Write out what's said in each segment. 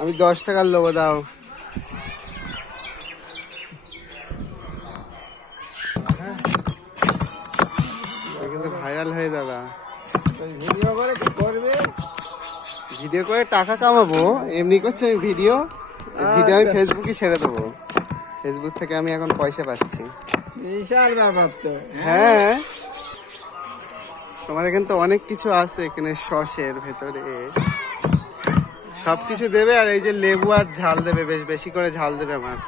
আমি 10 টাকার লোবো, দাও। কিন্তু ভাইরাল হয়ে যাবে। ভিডিও করে কি করবে? ভিডিও করে টাকা কামাবো, এমনি করছে আমি ভিডিও। ভিডিও আমি ফেসবুকে ছেড়ে দেবো। ফেসবুক থেকে আমি এখন পয়সা পাচ্ছি। বিশাল ব্যাপার তো। হ্যাঁ, তোমার কিন্তু অনেক কিছু আছে এখানে, সসের ভেতরে সবকিছু দেবে। আর এই যে লেবু আর ঝাল দেবে, বেশ বেশি করে ঝাল দেবে আমার।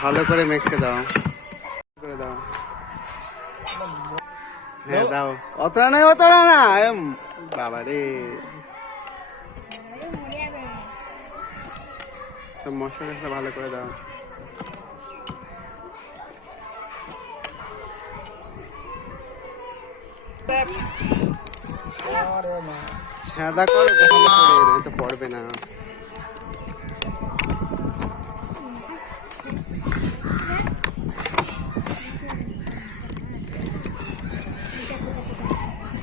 ভালো করে মেখে দাও, করে দাও। হ্যাঁ দাও, অতটা নাই, অতটা না। বাবা রে, সব মশলা টশলা ভালো করে দাও। সাদা করে তো পড়বে না।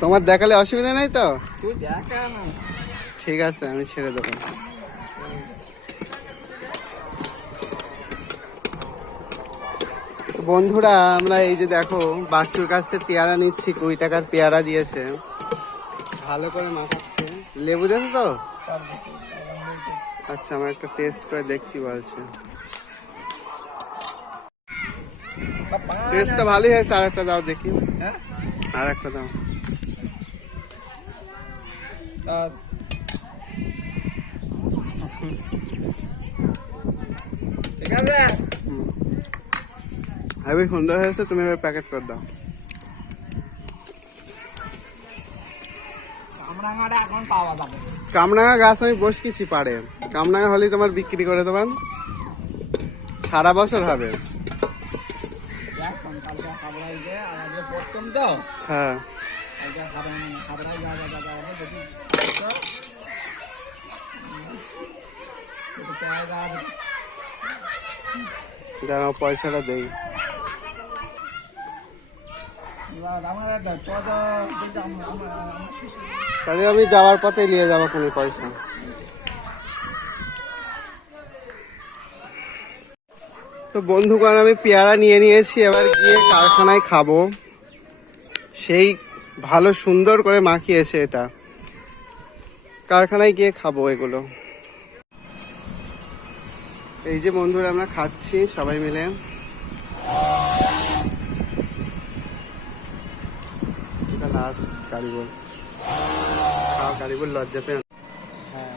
তোমার দেখালে অসুবিধা নেই তো? তুই দেখা না। ঠিক আছে, আমি ছেড়ে দেবো। বন্ধুরা, আমরা এই যে দেখো বাচ্চুর কাছ থেকে পেয়ারা নিচ্ছি, 20 টাকার পেয়ারা দিয়েছে। ভালো করে মাখাচ্ছে। লেবু দেবে তো? আচ্ছা, আমার একটা টেস্ট করে দেখছি বলছে। টেস্টটা ভালোই হয়েছে। আর একটা দাও দেখি। আর একটা দাও। ঠিক আছে, হেবি সুন্দর হয়েছে। তুমি এবার প্যাকেট করে দাও। কামরাঙাটা এখন পাওয়া যাবে। কামরাঙা গাছ আমি বসকিছি পারে। কামরাঙা হলেই তোমার বিক্রি করে দেবেন, সারা বছর হবে। হ্যাঁ, দাঁড়াও পয়সাটা দেই। তাহলে আমি যাওয়ার পথে নিয়ে যাবো কোনো পয়সা। তো বন্ধুগণ, আমি পেয়ারা নিয়ে নিয়েছি। এবার গিয়ে কারখানায় খাবো। সেই ভালো সুন্দর করে মাখিয়েছে এটা, কারখানায় গিয়ে খাবো এগুলো। এই যে বন্ধুরা, আমরা খাচ্ছি সবাই মিলে। কারিগর খাও, কারিগর লজ্জা পেন। হ্যাঁ,